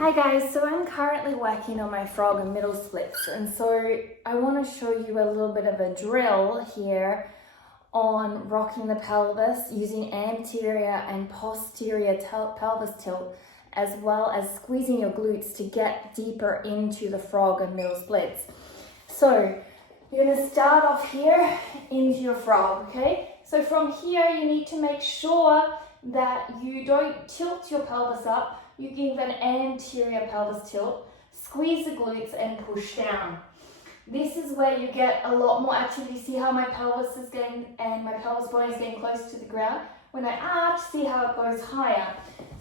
Hi guys, so I'm currently working on my frog and middle splits, and so I want to show you a little bit of a drill here on rocking the pelvis using anterior and posterior pelvis tilt, as well as squeezing your glutes to get deeper into the frog and middle splits. So you're going to start off here into your frog, okay? So from here you need to make sure that you don't tilt your pelvis up. You give an anterior pelvis tilt, squeeze the glutes and push down. This is where you get a lot more activity. See how my pelvis is getting, and my pelvis bone is getting close to the ground? When I arch, see how it goes higher.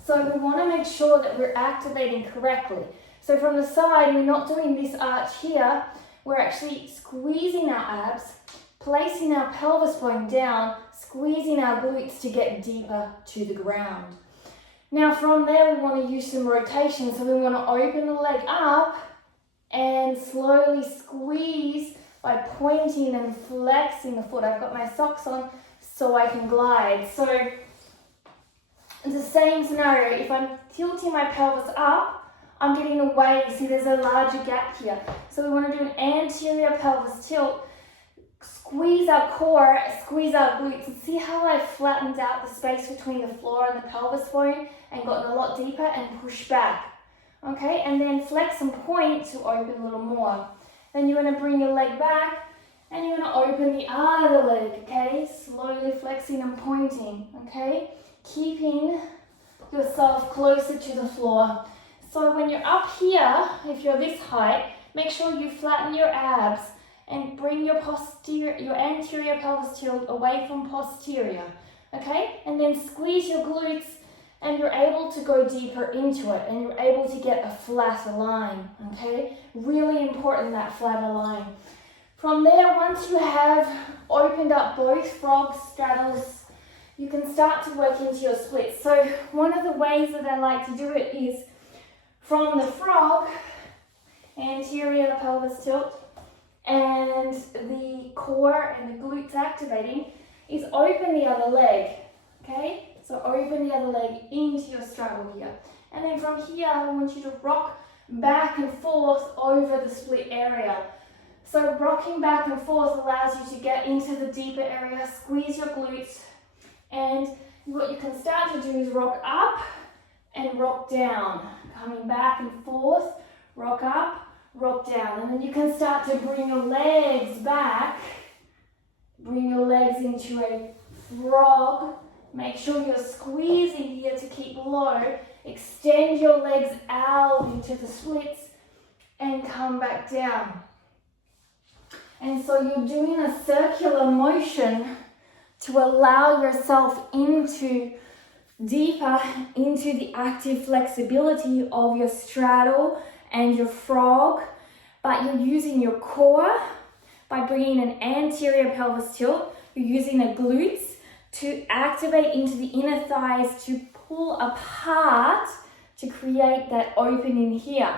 So we want to make sure that we're activating correctly. So from the side, we're not doing this arch here. We're actually squeezing our abs, placing our pelvis bone down, squeezing our glutes to get deeper to the ground. Now from there, we want to use some rotation. So we want to open the leg up and slowly squeeze by pointing and flexing the foot. I've got my socks on so I can glide. So it's the same scenario. If I'm tilting my pelvis up, I'm getting away. See, there's a larger gap here. So we want to do an anterior pelvis tilt. Squeeze our core, squeeze our glutes, and see how I've flattened out the space between the floor and the pelvis bone and gotten a lot deeper and push back. Okay, and then flex and point to open a little more. Then you're going to bring your leg back and you're going to open the other leg, okay? Slowly flexing and pointing, okay? Keeping yourself closer to the floor. So when you're up here, if you're this height, make sure you flatten your abs and bring your anterior pelvis tilt away from posterior, okay? And then squeeze your glutes and you're able to go deeper into it and you're able to get a flatter line, okay? Really important, that flatter line. From there, once you have opened up both frog straddles, you can start to work into your splits. So one of the ways that I like to do it is from the frog, anterior pelvis tilt, and the core and the glutes activating, is open the other leg, okay? So open the other leg into your straddle here. And then from here, I want you to rock back and forth over the split area. So rocking back and forth allows you to get into the deeper area, squeeze your glutes, and what you can start to do is rock up and rock down, coming back and forth, rock up, rock down, and then you can start to bring your legs back, bring your legs into a frog. Make sure you're squeezing here to keep low. Extend your legs out into the splits and come back down. And so you're doing a circular motion to allow yourself into deeper into the active flexibility of your straddle and your frog, but you're using your core by bringing an anterior pelvis tilt. You're using the glutes to activate into the inner thighs to pull apart to create that opening here.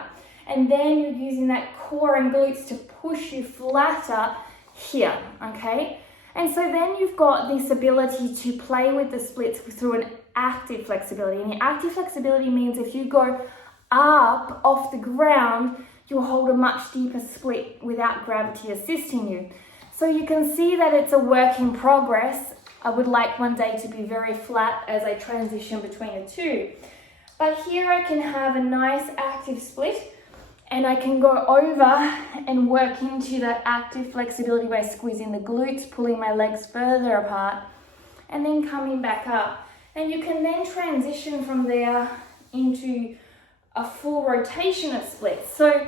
And then you're using that core and glutes to push you flatter here, okay? And so then you've got this ability to play with the splits through an active flexibility. And the active flexibility means if you go up off the ground, you'll hold a much deeper split without gravity assisting you. So you can see that it's a work in progress. I would like one day to be very flat as I transition between the two. But here I can have a nice active split and I can go over and work into that active flexibility by squeezing the glutes, pulling my legs further apart, and then coming back up. And you can then transition from there into a full rotation of splits. So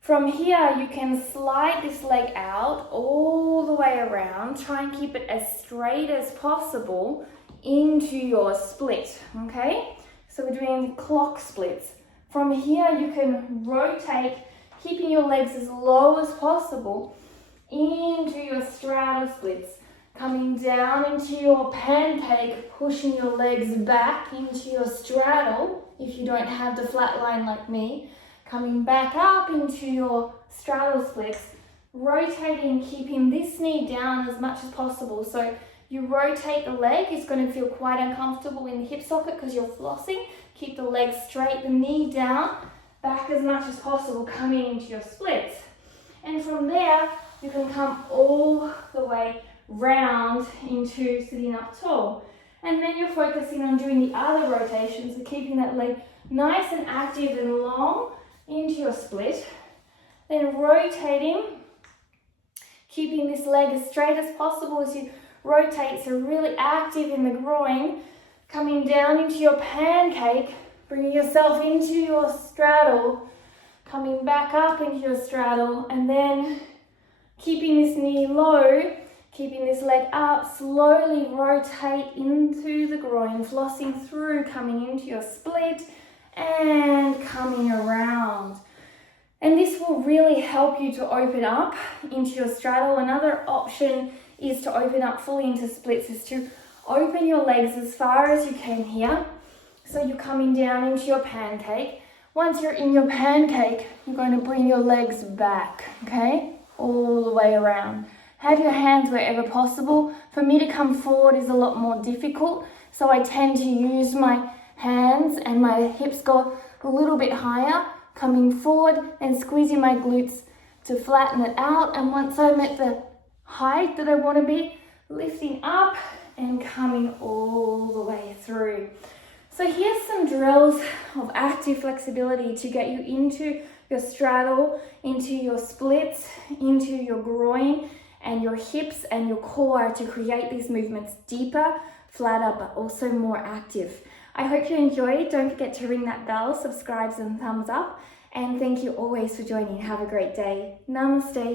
from here, you can slide this leg out all the way around. Try and keep it as straight as possible into your split, okay? So we're doing clock splits. From here, you can rotate, keeping your legs as low as possible into your straddle splits. Coming down into your pancake, pushing your legs back into your straddle if you don't have the flat line like me. Coming back up into your straddle splits, rotating, keeping this knee down as much as possible. So you rotate the leg, it's going to feel quite uncomfortable in the hip socket because you're flossing. Keep the leg straight, the knee down, back as much as possible, coming into your splits. And from there, you can come all the way round into sitting up tall. And then you're focusing on doing the other rotations, so keeping that leg nice and active and long into your split. Then rotating, keeping this leg as straight as possible as you rotate, so really active in the groin. Coming down into your pancake, bringing yourself into your straddle, coming back up into your straddle, and then keeping this knee low, keeping this leg up, slowly rotate into the groin, flossing through, coming into your split, and coming around. And this will really help you to open up into your straddle. Another option is to open up fully into splits, is to open your legs as far as you can here. So you're coming down into your pancake. Once you're in your pancake, you're going to bring your legs back, okay? All the way around. Have your hands wherever possible. For me to come forward is a lot more difficult, so I tend to use my hands and my hips go a little bit higher, coming forward and squeezing my glutes to flatten it out. And once I'm at the height that I want to be, lifting up and coming all the way through. So here's some drills of active flexibility to get you into your straddle, into your splits, into your groin and your hips and your core, to create these movements deeper, flatter, but also more active. I hope you enjoyed. Don't forget to ring that bell, subscribe and thumbs up. And thank you always for joining. Have a great day. Namaste.